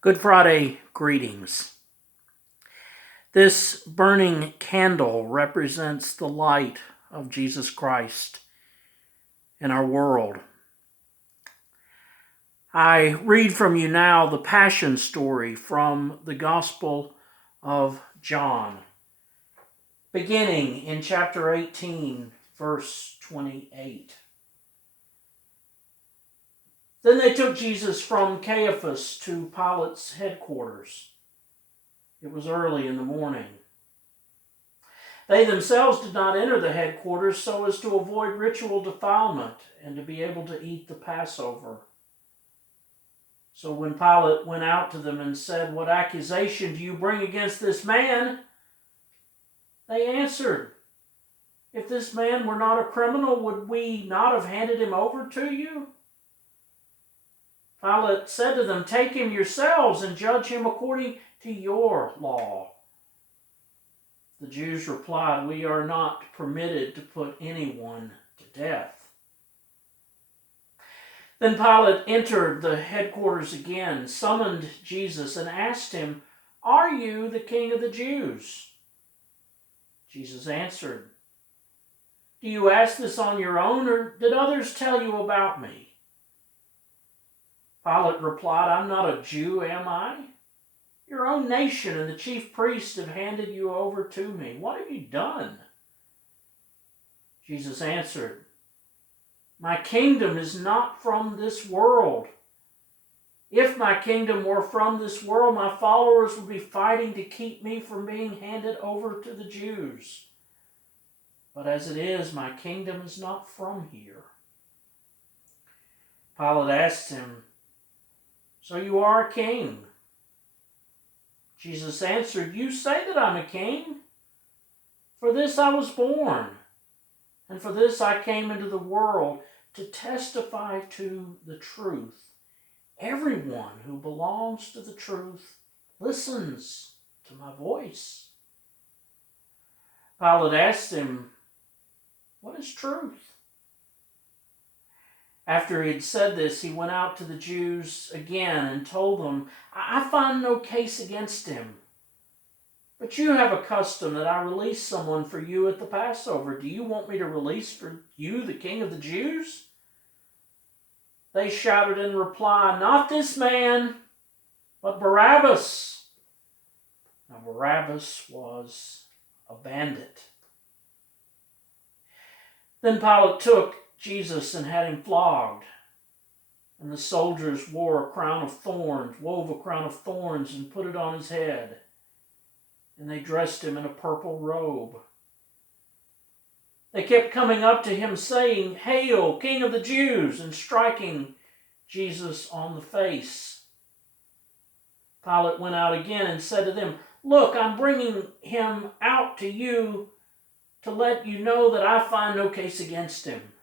Good Friday greetings. This burning candle represents the light of Jesus Christ in our world. I read from you now the Passion story from the Gospel of John, beginning in chapter 18, verse 28. Then they took Jesus from Caiaphas to Pilate's headquarters. It was early in the morning. They themselves did not enter the headquarters so as to avoid ritual defilement and to be able to eat the Passover. So when Pilate went out to them and said, "What accusation do you bring against this man?" they answered, "If this man were not a criminal, would we not have handed him over to you?" Pilate said to them, "Take him yourselves and judge him according to your law." The Jews replied, "We are not permitted to put anyone to death." Then Pilate entered the headquarters again, summoned Jesus, and asked him, "Are you the king of the Jews?" Jesus answered, "Do you ask this on your own, or did others tell you about me?" Pilate replied, "I'm not a Jew, am I? Your own nation and the chief priests have handed you over to me. What have you done?" Jesus answered, "My kingdom is not from this world. If my kingdom were from this world, my followers would be fighting to keep me from being handed over to the Jews. But as it is, my kingdom is not from here." Pilate asked him, "So you are a king?" Jesus answered, "You say that I'm a king. For this I was born, and for this I came into the world, to testify to the truth. Everyone who belongs to the truth listens to my voice." Pilate asked him, "What is truth?" After he had said this, he went out to the Jews again and told them, "I find no case against him. But you have a custom that I release someone for you at the Passover. Do you want me to release for you the king of the Jews?" They shouted in reply, "Not this man, but Barabbas." Now Barabbas was a bandit. Then Pilate took Jesus and had him flogged. And the soldiers wove a crown of thorns and put it on his head. And they dressed him in a purple robe. They kept coming up to him saying, "Hail, King of the Jews," and striking Jesus on the face. Pilate went out again and said to them, "Look, I'm bringing him out to you to let you know that I find no case against him."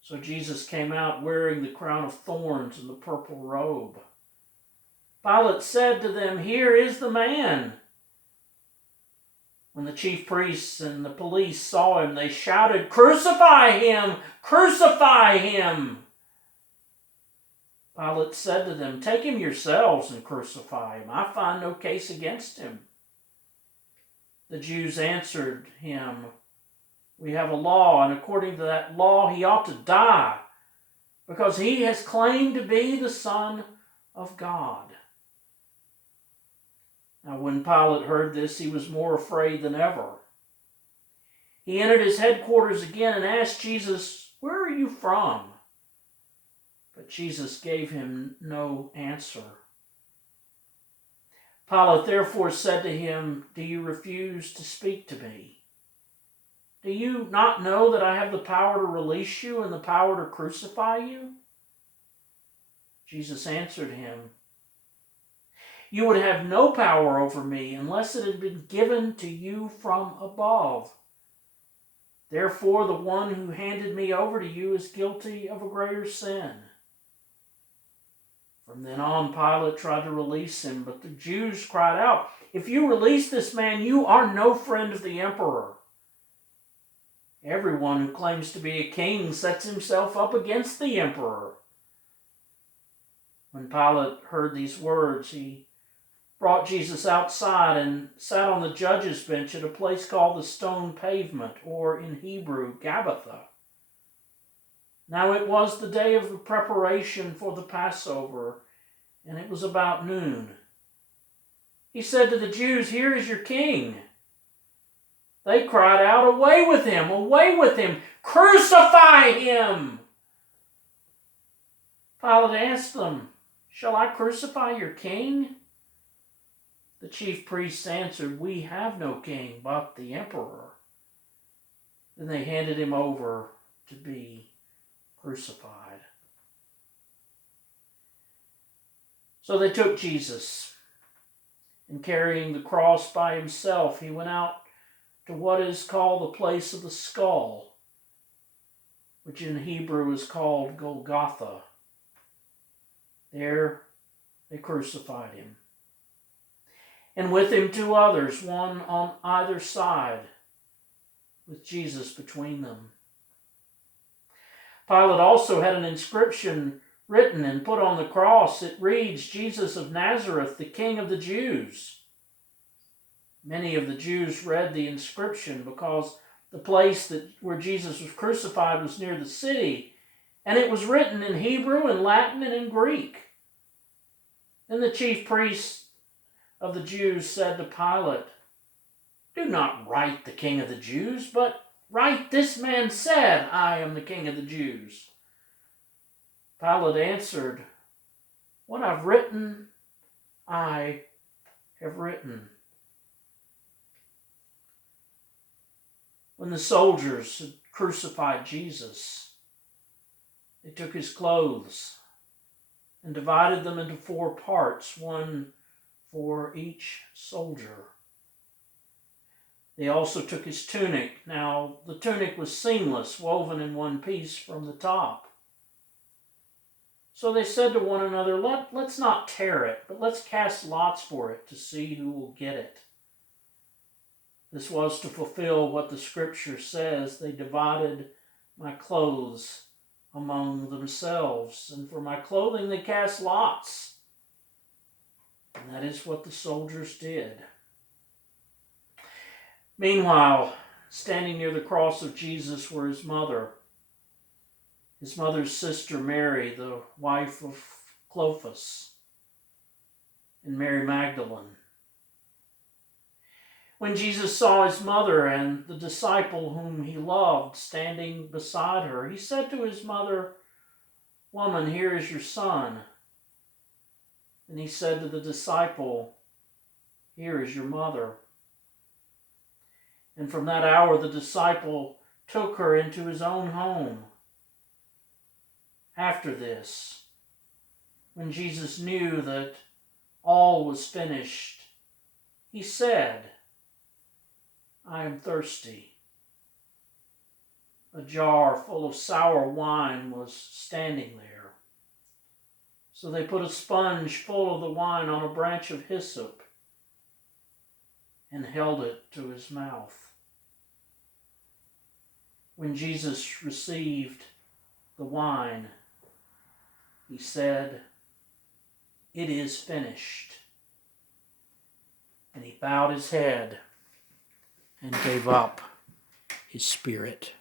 So Jesus came out wearing the crown of thorns and the purple robe. Pilate said to them, "Here is the man." When the chief priests and the police saw him, they shouted, "Crucify him! Crucify him!" Pilate said to them, "Take him yourselves and crucify him. I find no case against him." The Jews answered him, "We have a law, and according to that law he ought to die, because he has claimed to be the Son of God." Now when Pilate heard this, he was more afraid than ever. He entered his headquarters again and asked Jesus, "Where are you from?" But Jesus gave him no answer. Pilate therefore said to him, "Do you refuse to speak to me? Do you not know that I have the power to release you and the power to crucify you?" Jesus answered him, "You would have no power over me unless it had been given to you from above. Therefore, the one who handed me over to you is guilty of a greater sin." From then on, Pilate tried to release him, but the Jews cried out, "If you release this man, you are no friend of the emperor. Everyone who claims to be a king sets himself up against the emperor." When Pilate heard these words, he brought Jesus outside and sat on the judge's bench at a place called the Stone Pavement, or in Hebrew, Gabbatha. Now it was the day of the preparation for the Passover, and it was about noon. He said to the Jews, "Here is your king." They cried out, "Away with him! Away with him! Crucify him!" Pilate asked them, "Shall I crucify your king?" The chief priests answered, "We have no king but the emperor." Then they handed him over to be crucified. So they took Jesus, and carrying the cross by himself, he went out to what is called the place of the skull, which in Hebrew is called Golgotha. There they crucified him, and with him 2 others, one on either side, with Jesus between them. Pilate also had an inscription written and put on the cross. It reads, "Jesus of Nazareth, the King of the Jews." Many of the Jews read the inscription because the place where Jesus was crucified was near the city, and it was written in Hebrew and Latin and in Greek. Then the chief priests of the Jews said to Pilate, "Do not write the King of the Jews, but write, 'This man said, I am the King of the Jews.'" Pilate answered, "What I've written, I have written." When the soldiers had crucified Jesus, they took his clothes and divided them into 4 parts, one for each soldier. They also took his tunic. Now, the tunic was seamless, woven in one piece from the top. So they said to one another, let's not tear it, but let's cast lots for it to see who will get it. This was to fulfill what the scripture says, "They divided my clothes among themselves, and for my clothing they cast lots." And that is what the soldiers did. Meanwhile, standing near the cross of Jesus were his mother's sister Mary, the wife of Clopas, and Mary Magdalene. When Jesus saw his mother and the disciple whom he loved standing beside her, he said to his mother, "Woman, here is your son." And he said to the disciple, "Here is your mother." And from that hour the disciple took her into his own home. After this, when Jesus knew that all was finished, he said, "I am thirsty." A jar full of sour wine was standing there. So they put a sponge full of the wine on a branch of hyssop and held it to his mouth. When Jesus received the wine, he said, "It is finished." And he bowed his head and gave up his spirit.